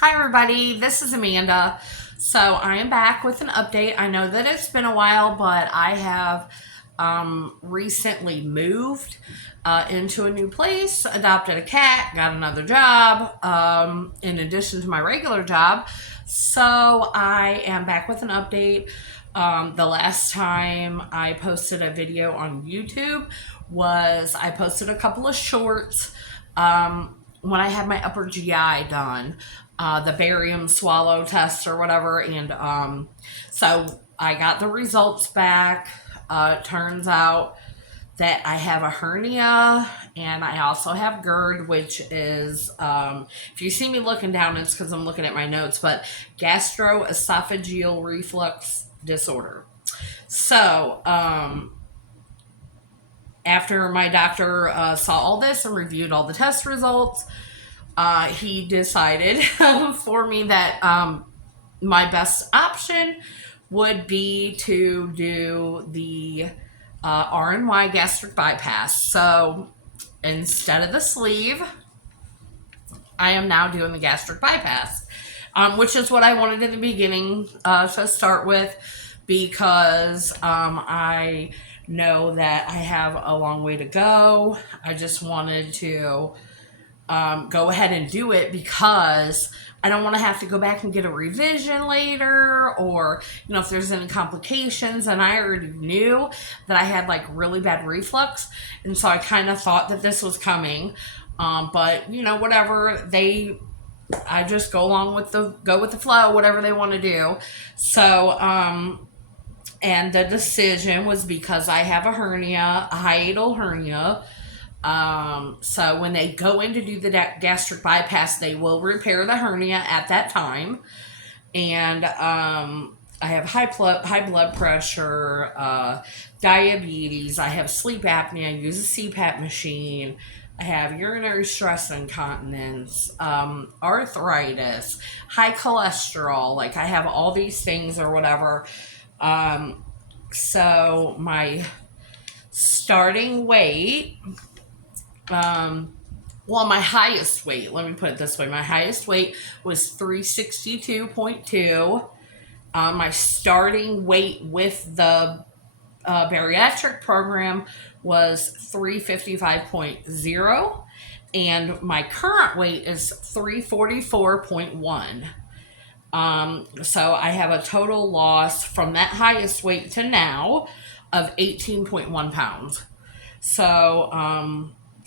Hi, everybody. This is Amanda. So, I am back with an update. I know that it's been a while, but I have recently moved into a new place, adopted a cat, got another job in addition to my regular job. So, I am back with an update. The last time I posted a video on YouTube was I posted a couple of shorts when I had my upper GI done, the barium swallow test or whatever, and so I got the results back. It turns out that I have a hernia and I also have GERD, which is, if you see me looking down, it's because I'm looking at my notes, but gastroesophageal reflux disorder. So, after my doctor saw all this and reviewed all the test results, he decided for me that my best option would be to do the RNY gastric bypass. So instead of the sleeve, I am now doing the gastric bypass, which is what I wanted in the beginning to start with, because I know that I have a long way to go. I just wanted to go ahead and do it because I don't want to have to go back and get a revision later, or if there's any complications. And I already knew that I had like really bad reflux, and so I kind of thought that this was coming. But whatever, I just go with the flow, whatever they want to do. So and the decision was because I have a hernia, a hiatal hernia. So when they go in to do the gastric bypass, they will repair the hernia at that time. And I have high blood pressure, diabetes. I have sleep apnea. I use a CPAP machine. I have urinary stress incontinence, arthritis, high cholesterol. Like, I have all these things or whatever. So my starting weight, my highest weight, let me put it this way, my highest weight was 362.2. My starting weight with the bariatric program was 355.0, and my current weight is 344.1. So I have a total loss from that highest weight to now of 18.1 pounds. So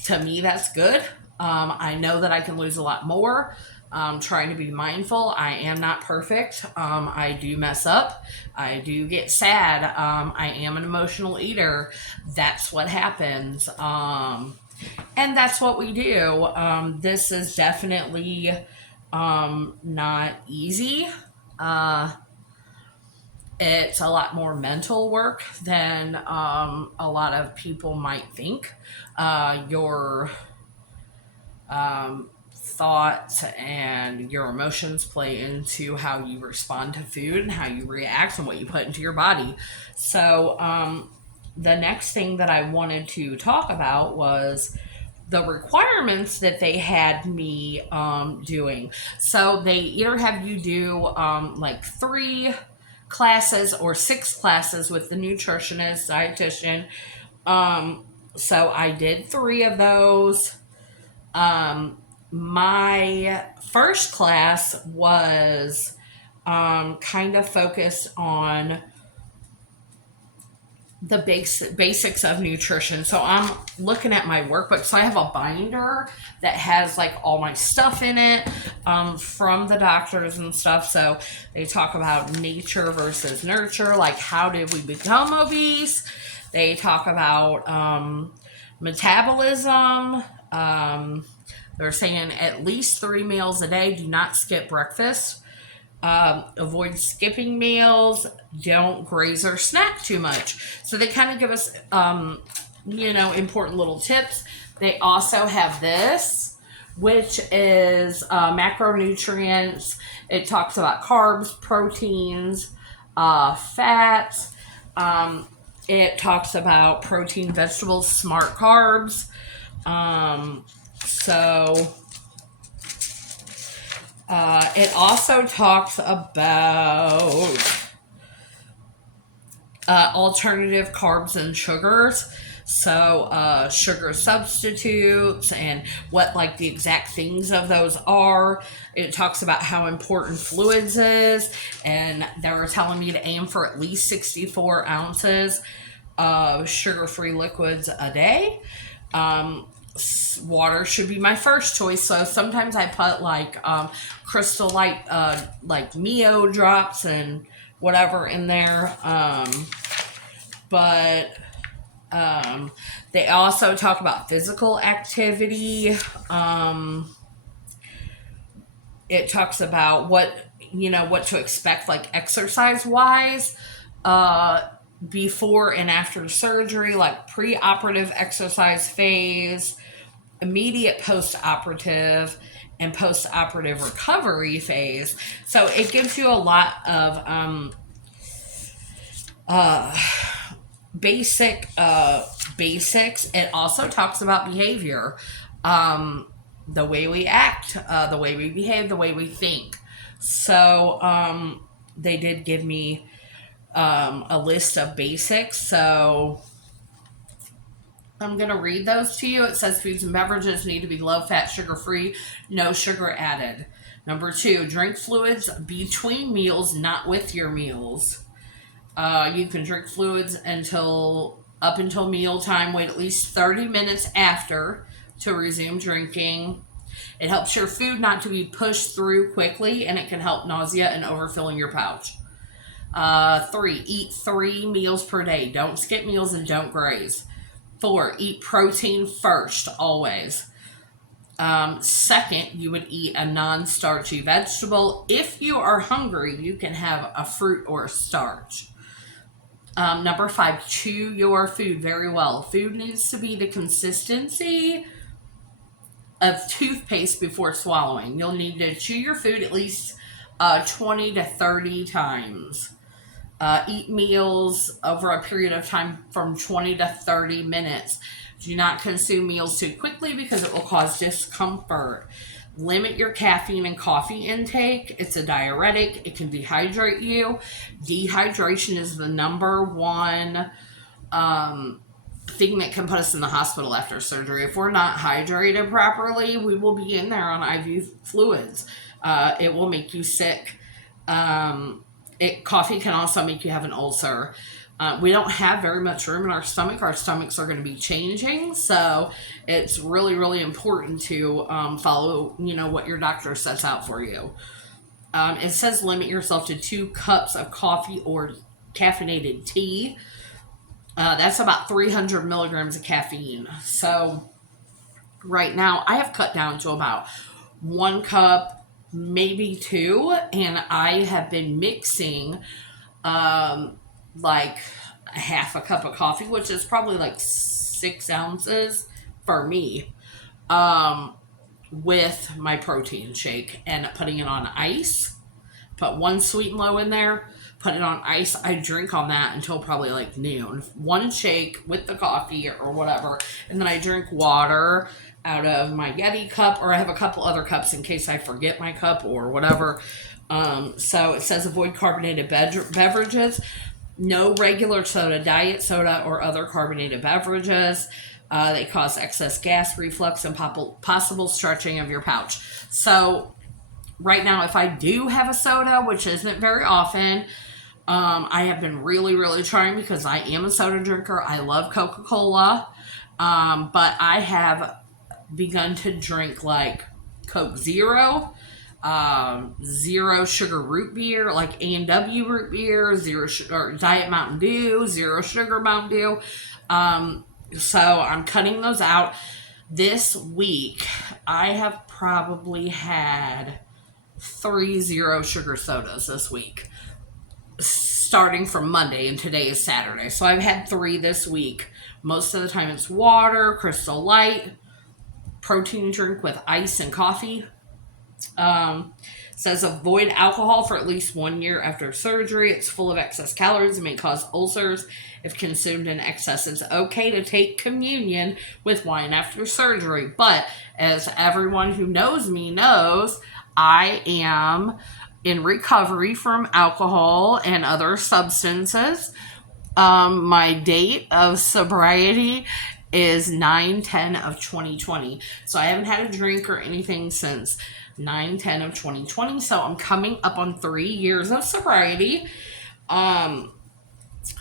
to me, that's good. I know that I can lose a lot more. Trying to be mindful. I am not perfect. I do mess up. I do get sad. I am an emotional eater. That's what happens. And that's what we do. This is definitely not easy. It's a lot more mental work than a lot of people might think. Your thoughts and your emotions play into how you respond to food and how you react and what you put into your body. So, the next thing that I wanted to talk about was the requirements that they had me doing. So, they either have you do like 3 classes or 6 classes with the nutritionist, dietitian. So, I did 3 of those. My first class was kind of focused on the basics of nutrition. So I'm looking at my workbook. So I have a binder that has like all my stuff in it from the doctors and stuff. So they talk about nature versus nurture, like how did we become obese? They talk about metabolism. They're saying at least 3 meals a day. Do not skip breakfast. Avoid skipping meals. Don't graze or snack too much. So they kind of give us, important little tips. They also have this, which is macronutrients. It talks about carbs, proteins, fats. It talks about protein, vegetables, smart carbs. So It also talks about alternative carbs and sugars. So, sugar substitutes and what like the exact things of those are. It talks about how important fluids is, and they were telling me to aim for at least 64 ounces of sugar-free liquids a day. Water should be my first choice. So sometimes I put like Crystal Light, like Mio drops and whatever in there. But they also talk about physical activity. It talks about what to expect, like exercise wise, before and after surgery, like pre-operative exercise phase, immediate post-operative, and post-operative recovery phase. So it gives you a lot of basics. It also talks about behavior, the way we act, the way we behave, the way we think. So they did give me a list of basics. So I'm going to read those to you. It says foods and beverages need to be low fat, sugar free, no sugar added. Number 2, drink fluids between meals, not with your meals. You can drink fluids up until mealtime. Wait at least 30 minutes after to resume drinking. It helps your food not to be pushed through quickly, and it can help nausea and overfilling your pouch. 3, eat 3 meals per day. Don't skip meals and don't graze. 4, eat protein first, always. Second, you would eat a non-starchy vegetable. If you are hungry, you can have a fruit or a starch. Number 5, chew your food very well. Food needs to be the consistency of toothpaste before swallowing. You'll need to chew your food at least 20 to 30 times. Eat meals over a period of time from 20 to 30 minutes. Do not consume meals too quickly because it will cause discomfort. Limit your caffeine and coffee intake. It's a diuretic. It can dehydrate you. Dehydration is the number one thing that can put us in the hospital after surgery. If we're not hydrated properly, we will be in there on IV fluids. It will make you sick. Coffee can also make you have an ulcer. We don't have very much room in our stomach. Our stomachs are going to be changing, so it's really, really important to follow, what your doctor sets out for you. It says limit yourself to 2 cups of coffee or caffeinated tea. That's about 300 milligrams of caffeine. So right now, I have cut down to about 1 cup, maybe 2, and I have been mixing like a half a cup of coffee, which is probably like 6 ounces for me, with my protein shake and putting it on ice. Put 1 sweet and low in there, put it on ice. I drink on that until probably like noon. 1 shake with the coffee or whatever, and then I drink water out of my Yeti cup, or I have a couple other cups in case I forget my cup or whatever. So it says avoid carbonated beverages. No regular soda, diet soda, or other carbonated beverages. They cause excess gas, reflux, and possible stretching of your pouch. So right now, if I do have a soda, which isn't very often, I have been really, really trying because I am a soda drinker. I love Coca-Cola. But I have begun to drink like Coke Zero, zero sugar root beer, like A&W root beer, or Diet Mountain Dew, zero sugar Mountain Dew. So I'm cutting those out. This week, I have probably had 3 zero sugar sodas this week, starting from Monday, and today is Saturday. So I've had 3 this week. Most of the time it's water, Crystal Light, protein drink with ice and coffee. Says avoid alcohol for at least 1 year after surgery. It's full of excess calories and may cause ulcers if consumed in excess. It's okay to take communion with wine after surgery, but as everyone who knows me knows, I am in recovery from alcohol and other substances. My date of sobriety is 9/10 of 2020. So I haven't had a drink or anything since 9/10 of 2020. So I'm coming up on 3 years of sobriety.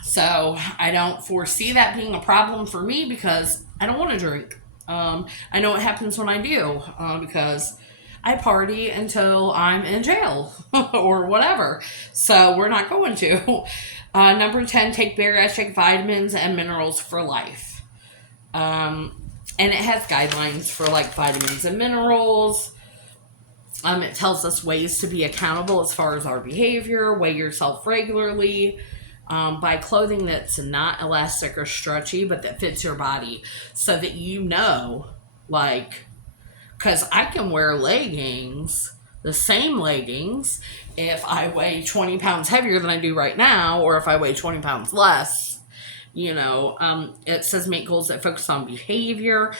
So I don't foresee that being a problem for me because I don't want to drink. I know what happens when I do because I party until I'm in jail or whatever. So we're not going to. Number 10, take bariatric vitamins and minerals for life. And it has guidelines for like vitamins and minerals. It tells us ways to be accountable as far as our behavior, weigh yourself regularly, buy clothing that's not elastic or stretchy, but that fits your body so that you know, like, because I can wear leggings, the same leggings, if I weigh 20 pounds heavier than I do right now, or if I weigh 20 pounds less. It says make goals that focus on behavior.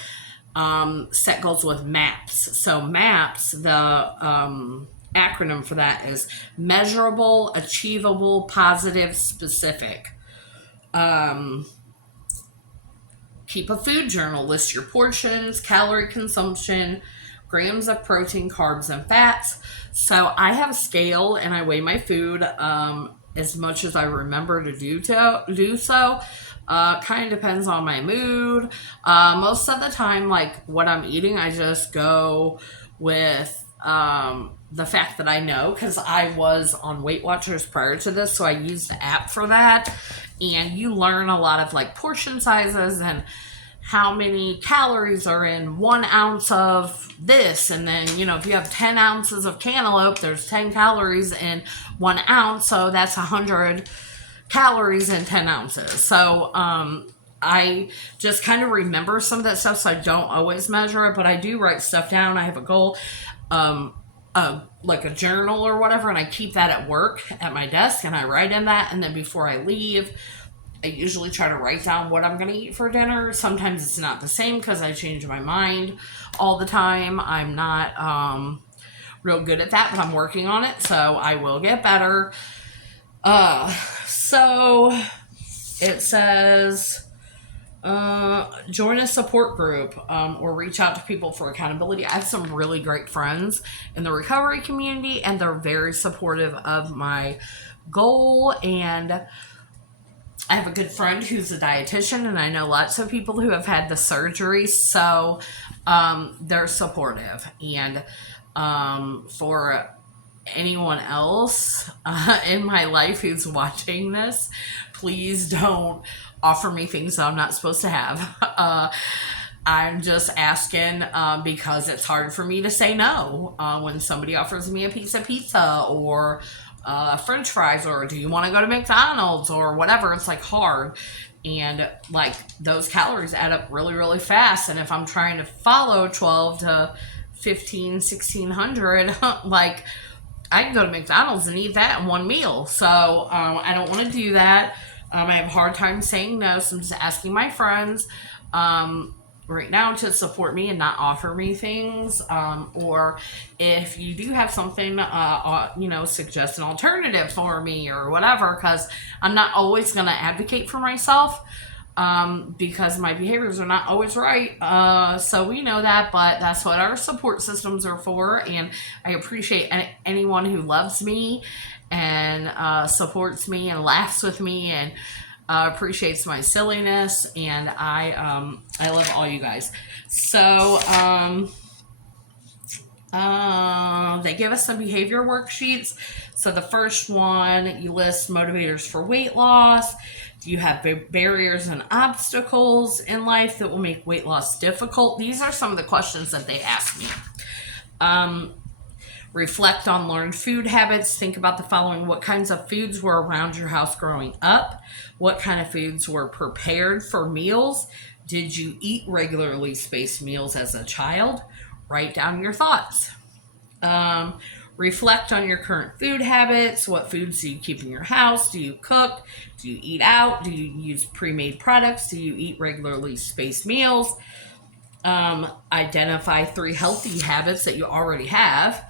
Set goals with MAPS. So MAPS, the acronym for that is measurable, achievable, positive, specific. Keep a food journal. List your portions, calorie consumption, grams of protein, carbs, and fats. So I have a scale and I weigh my food as much as I remember to do so. Kind of depends on my mood. Most of the time, like what I'm eating, I just go with the fact that I know, because I was on Weight Watchers prior to this, so I used the app for that. And you learn a lot of like portion sizes and how many calories are in 1 ounce of this. And then, if you have 10 ounces of cantaloupe, there's 10 calories in 1 ounce. So that's 100 calories in 10 ounces. So I just kind of remember some of that stuff, so I don't always measure it, but I do write stuff down. I have a goal, like a journal or whatever, and I keep that at work at my desk, and I write in that. And then before I leave, I usually try to write down what I'm going to eat for dinner. Sometimes it's not the same because I change my mind all the time. I'm not real good at that, but I'm working on it, so I will get better. So it says join a support group or reach out to people for accountability. I have some really great friends in the recovery community, and they're very supportive of my goal. And I have a good friend who's a dietitian, and I know lots of people who have had the surgery, so they're supportive. And for anyone else in my life who's watching this, please don't offer me things I'm not supposed to have. I'm just asking because it's hard for me to say no when somebody offers me a piece of pizza or French fries, or do you want to go to McDonald's or whatever. It's like hard, and like those calories add up really, really fast. And if I'm trying to follow 12 to 15, 1600, like I can go to McDonald's and eat that in one meal. So I don't want to do that. I have a hard time saying no, so I'm just asking my friends right now to support me and not offer me things. Or if you do have something, suggest an alternative for me or whatever, because I'm not always going to advocate for myself. Because my behaviors are not always right. So we know that, but that's what our support systems are for. And I appreciate anyone who loves me and supports me and laughs with me and appreciates my silliness. And I love all you guys. So they give us some behavior worksheets. So the first one, you list motivators for weight loss. Do you have barriers and obstacles in life that will make weight loss difficult? These are some of the questions that they ask me. Reflect on learned food habits. Think about the following. What kinds of foods were around your house growing up? What kind of foods were prepared for meals? Did you eat regularly spaced meals as a child? Write down your thoughts. Reflect on your current food habits. What foods do you keep in your house? Do you cook? Do you eat out? Do you use pre-made products? Do you eat regularly spaced meals? Identify 3 healthy habits that you already have.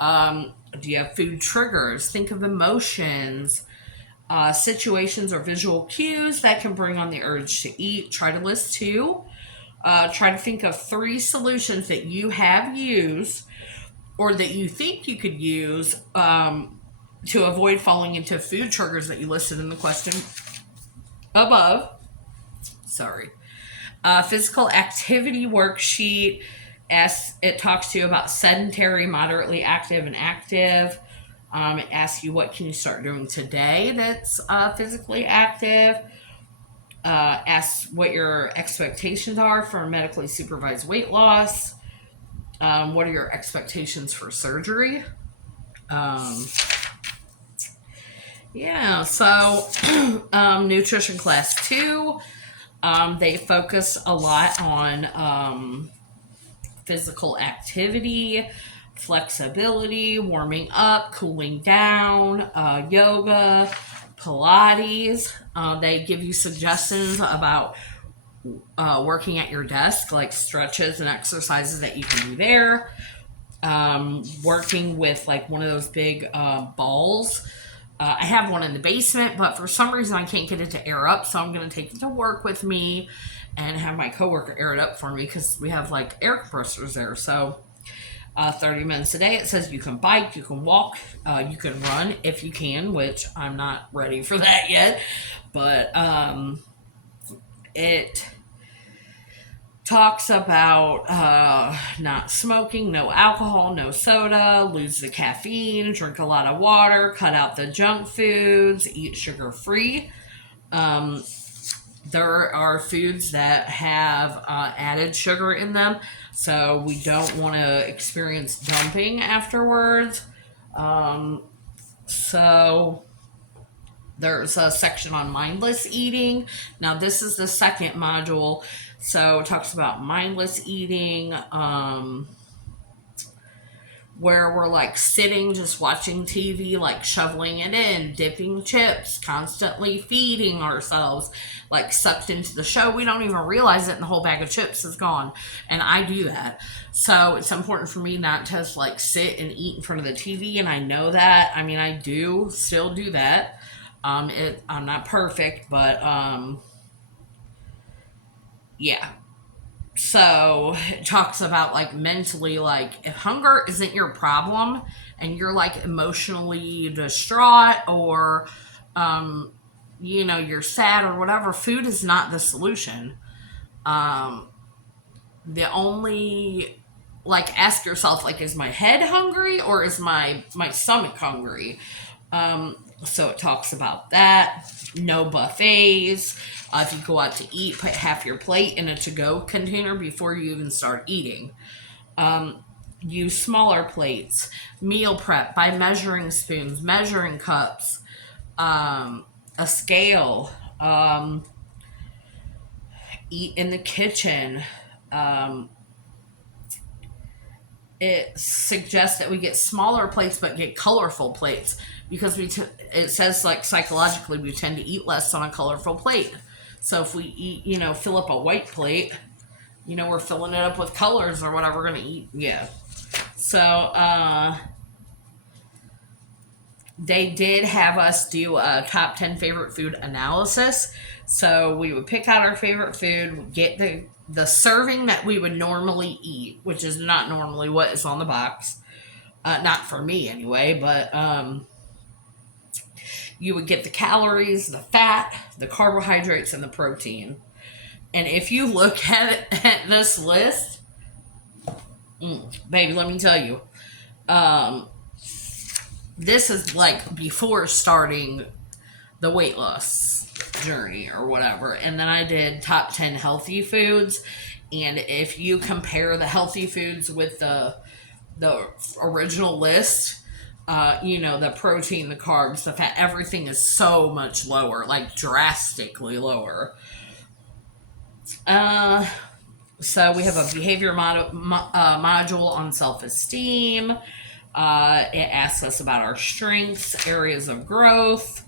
Do you have food triggers? Think of emotions, situations, or visual cues that can bring on the urge to eat. Try to list two. Try to think of three solutions that you have used or that you think you could use to avoid falling into food triggers that you listed in the question above. Sorry. Physical activity worksheet. It talks to you about sedentary, moderately active, and active. It asks you what can you start doing today that's physically active. Asks what your expectations are for medically supervised weight loss. What are your expectations for surgery? Um, yeah, so nutrition class 2, they focus a lot on physical activity, flexibility, warming up, cooling down, yoga, Pilates. They give you suggestions about working at your desk, like stretches and exercises that you can do there. Working with like one of those big balls. I have one in the basement, but for some reason I can't get it to air up, so I'm going to take it to work with me and have my coworker air it up for me because we have like air compressors there. So 30 minutes a day. It says you can bike, you can walk, you can run if you can, which I'm not ready for that yet. But it talks about not smoking, no alcohol, no soda, lose the caffeine, drink a lot of water, cut out the junk foods, eat sugar free. There are foods that have added sugar in them, so we don't want to experience dumping afterwards. So there's a section on mindless eating. Now, this is the second module. So it talks about mindless eating, where we're like sitting, just watching TV, like shoveling it in, dipping chips, constantly feeding ourselves, like sucked into the show. We don't even realize it, and the whole bag of chips is gone. And I do that. So it's important for me not to like sit and eat in front of the TV, and I know that. I mean, I do still do that. I'm not perfect, but yeah. So it talks about like mentally, like if hunger isn't your problem and you're like emotionally distraught or you're sad or whatever, food is not the solution. The only like ask yourself, like, is my head hungry or is my stomach hungry? So it talks about that. No buffets. If you go out to eat, put half your plate in a to-go container before you even start eating. Use smaller plates. Meal prep by measuring spoons, measuring cups, a scale. Eat in the kitchen. It suggests that we get smaller plates but get colorful plates because it says like psychologically we tend to eat less on a colorful plate. So if we eat, fill up a white plate, we're filling it up with colors or whatever we're gonna eat. Yeah. So they did have us do a top 10 favorite food analysis. So we would pick out our favorite food, get the serving that we would normally eat, which is not normally what is on the box. Not for me anyway, but you would get the calories, the fat, the carbohydrates, and the protein. And if you look at this list, baby, let me tell you, this is like before starting the weight loss journey or whatever. And then I did top 10 healthy foods. And if you compare the healthy foods with the original list, the protein, the carbs, the fat, everything is so much lower, like drastically lower. So we have a behavior module on self-esteem. It asks us about our strengths, areas of growth,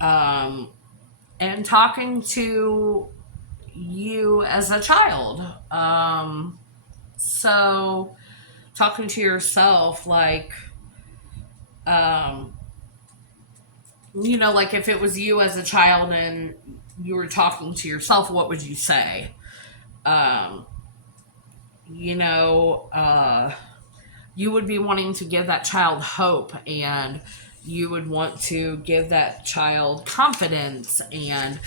and talking to you as a child. So talking to yourself, like, um, like if it was you as a child and you were talking to yourself, what would you say? Um, you know, you would be wanting to give that child hope, and you would want to give that child confidence, and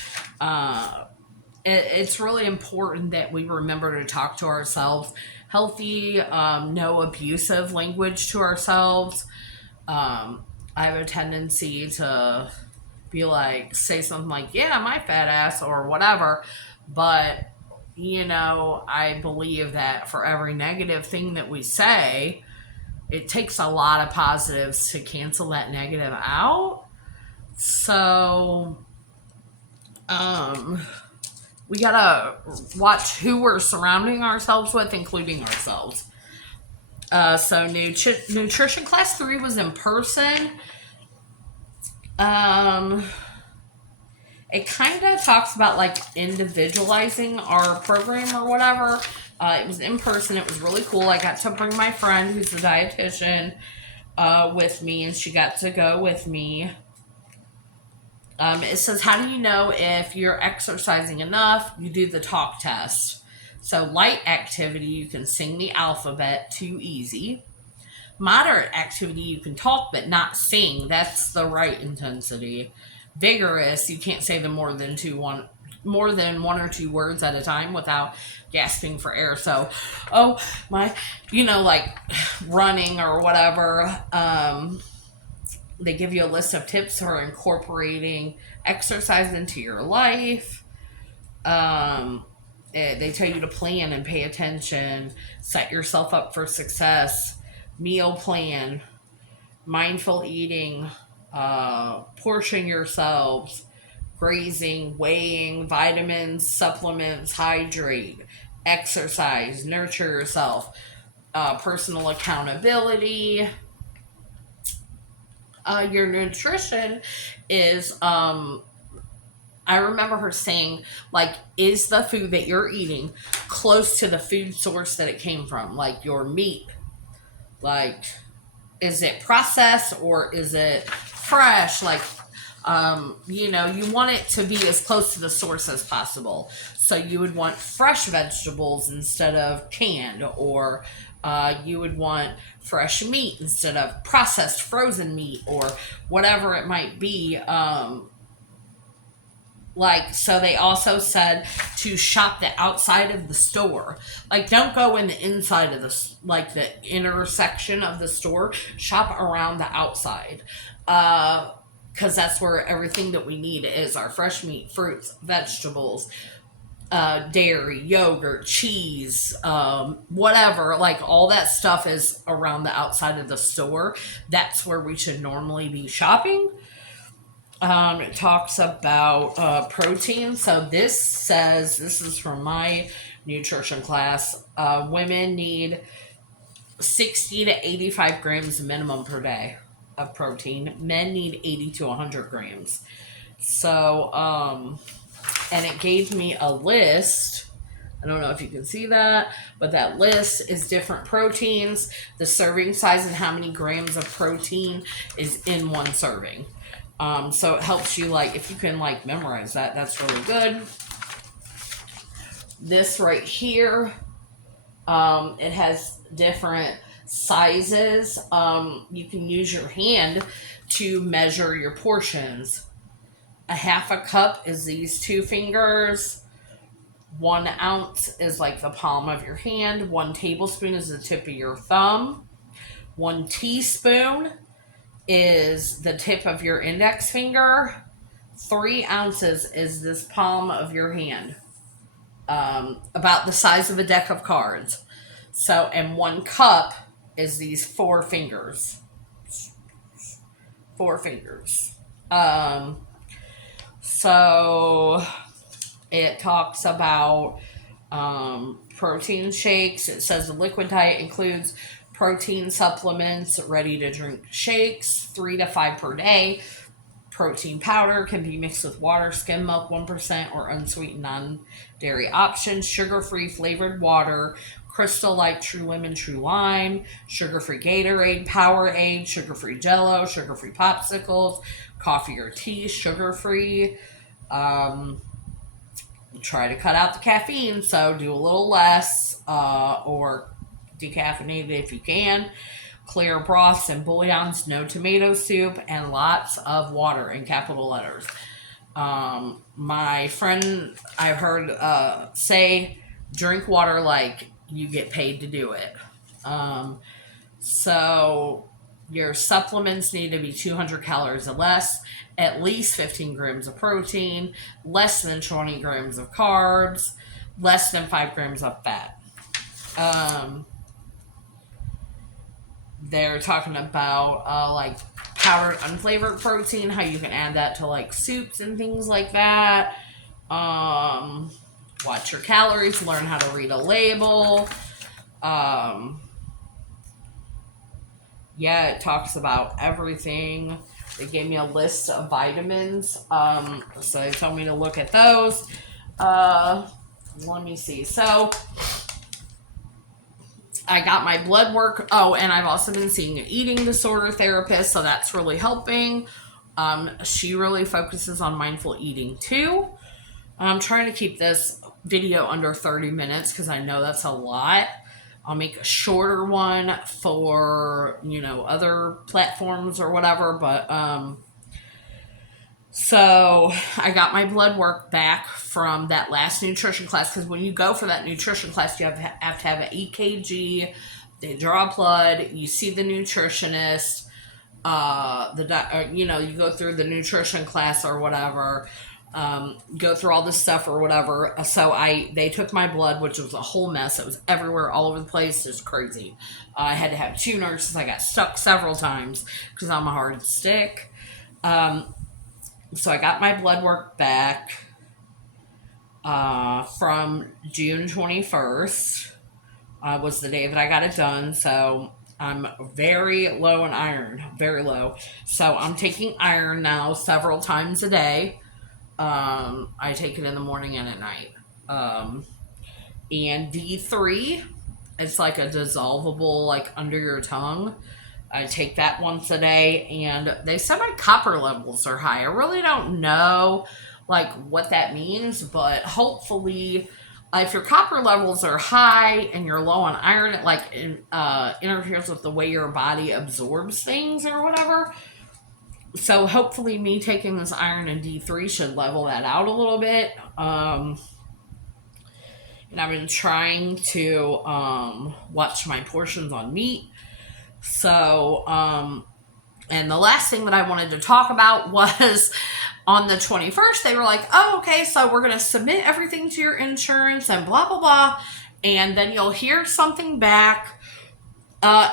it's really important that we remember to talk to ourselves healthy, no abusive language to ourselves. I have a tendency to be like, say something like, yeah, my fat ass, or whatever. But, I believe that for every negative thing that we say, it takes a lot of positives to cancel that negative out. So, um, we gotta watch who we're surrounding ourselves with, including ourselves. So, nutrition class 3 was in person. Um, it kind of talks about like individualizing our program or whatever. It was in person. It was really cool. I got to bring my friend who's a dietitian with me, and she got to go with me. It says, how do you know if you're exercising enough? You do the talk test. So, light activity, you can sing the alphabet, too easy. Moderate activity, you can talk but not sing. That's the right intensity. Vigorous, you can't say the more than one or two words at a time without gasping for air. So, oh my, like running or whatever. They give you a list of tips for incorporating exercise into your life. They tell you to plan and pay attention, set yourself up for success, meal plan, mindful eating, portion yourselves, grazing, weighing, vitamins, supplements, hydrate, exercise, nurture yourself, personal accountability. Your nutrition is, I remember her saying, like, is the food that you're eating close to the food source that it came from? Like your meat. Like, is it processed or is it fresh? Like, you want it to be as close to the source as possible. So you would want fresh vegetables instead of canned, or you would want fresh meat instead of processed frozen meat, or whatever it might be. So they also said to shop the outside of the store. Like, don't go in the inside of the intersection of the store. Shop around the outside. Because that's where everything that we need is: our fresh meat, fruits, vegetables, dairy, yogurt, cheese, whatever. Like, all that stuff is around the outside of the store. That's where we should normally be shopping. It talks about protein. So this is from my nutrition class. Women need 60 to 85 grams minimum per day of protein. Men need 80 to 100 grams. So, and it gave me a list. I don't know if you can see that, but that list is different proteins, the serving size, and how many grams of protein is in one serving. So it helps you, like, if you can, like, memorize that, that's really good. This right here, it has different sizes. You can use your hand to measure your portions. A half a cup is these 2 fingers. 1 ounce is like the palm of your hand. 1 tablespoon is the tip of your thumb. 1 teaspoon is the tip of your index finger. 3 ounces is this palm of your hand. About the size of a deck of cards. So, and 1 cup is these 4 fingers. 4 fingers. So it talks about protein shakes. It says the liquid diet includes protein supplements, ready to drink shakes, 3 to 5 per day. Protein powder can be mixed with water, skim milk 1%, or unsweetened non-dairy options. Sugar-free flavored water, Crystal Light, True Lemon, True Lime, sugar-free Gatorade, Powerade, sugar-free Jello, sugar-free popsicles, coffee or tea, sugar-free. Try to cut out the caffeine, so do a little less, or decaffeinated if you can. Clear broths and bouillons, no tomato soup, and lots of water in capital letters. My friend, I've heard say, drink water like you get paid to do it. So your supplements need to be 200 calories or less, at least 15 grams of protein, less than 20 grams of carbs, less than 5 grams of fat. They're talking about like powdered unflavored protein, how you can add that to like soups and things like that. Watch your calories, learn how to read a label. Yeah, it talks about everything. They gave me a list of vitamins. So they told me to look at those. Let me see. So I got my blood work. Oh, and I've also been seeing an eating disorder therapist, so that's really helping. She really focuses on mindful eating too. I'm trying to keep this video under 30 minutes because I know that's a lot. I'll make a shorter one for, other platforms or whatever, but so I got my blood work back from that last nutrition class, because when you go for that nutrition class, you have to have an EKG, they draw blood, you see the nutritionist, you go through the nutrition class or whatever, go through all this stuff or whatever. So they took my blood, which was a whole mess. It was everywhere, all over the place. It was crazy. I had to have 2 nurses. I got stuck several times because I'm a hard stick. So I got my blood work back from June 21st. Was the day that I got it done. So I'm very low in iron, very low. So I'm taking iron now several times a day. I take it in the morning and at night. And D3, it's like a dissolvable, like under your tongue. I take that once a day, and they said my copper levels are high. I really don't know, like, what that means, but hopefully, if your copper levels are high and you're low on iron, it, like, interferes with the way your body absorbs things or whatever. So hopefully me taking this iron and D3 should level that out a little bit. And I've been trying to watch my portions on meat. So, and the last thing that I wanted to talk about was on the 21st, they were like, oh, okay, so we're going to submit everything to your insurance and blah, blah, blah. And then you'll hear something back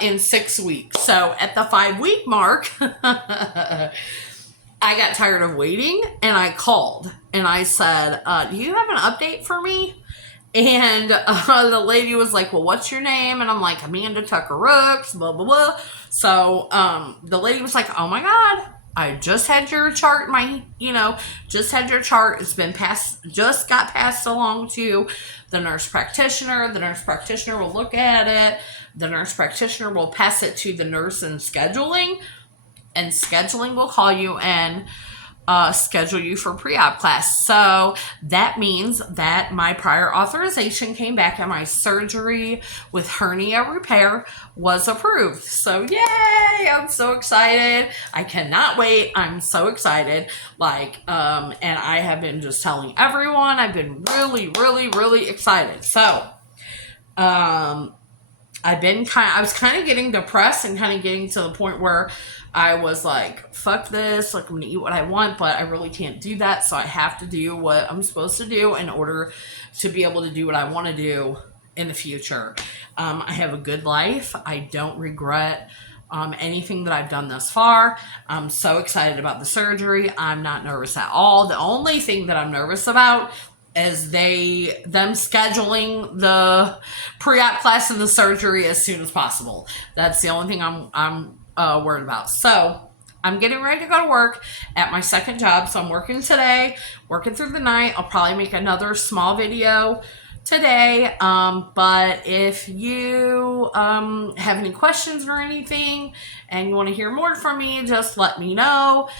in 6 weeks. So at the 5-week mark, I got tired of waiting and I called and I said, do you have an update for me? And the lady was like, well, what's your name? And I'm like, Amanda Tucker Rooks, blah, blah, blah. So the lady was like, oh my God, I just had your chart. Just had your chart. It's been just got passed along to the nurse practitioner. The nurse practitioner will look at it. The nurse practitioner will pass it to the nurse in scheduling. And scheduling will call you and schedule you for pre-op class. So that means that my prior authorization came back and my surgery with hernia repair was approved. So yay! I'm so excited. I cannot wait. I'm so excited. And I have been just telling everyone, I've been really, really, really excited. So, I was kind of getting depressed and kind of getting to the point where I was like, fuck this, like, I'm going to eat what I want, but I really can't do that, so I have to do what I'm supposed to do in order to be able to do what I want to do in the future. I have a good life. I don't regret anything that I've done thus far. I'm so excited about the surgery. I'm not nervous at all. The only thing that I'm nervous about is them scheduling the pre-op class and the surgery as soon as possible. That's the only thing I'm worried about. So I'm getting ready to go to work at my second job. So I'm working today, working through the night. I'll probably make another small video today. But if you have any questions or anything and you want to hear more from me, just let me know.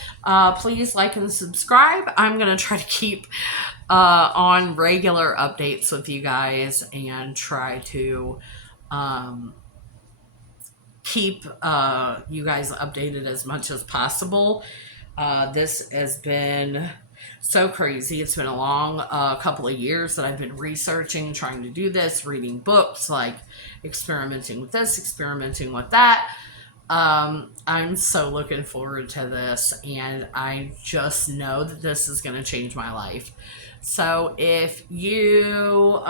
Please like and subscribe. I'm going to try to keep on regular updates with you guys and try to keep you guys updated as much as possible. This has been so crazy. It's been a long couple of years that I've been researching, trying to do this, reading books, like experimenting with this, experimenting with that. I'm so looking forward to this, and I just know that this is going to change my life. So if you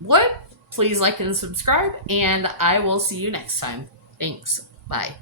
would, please like and subscribe, and I will see you next time. Thanks. Bye.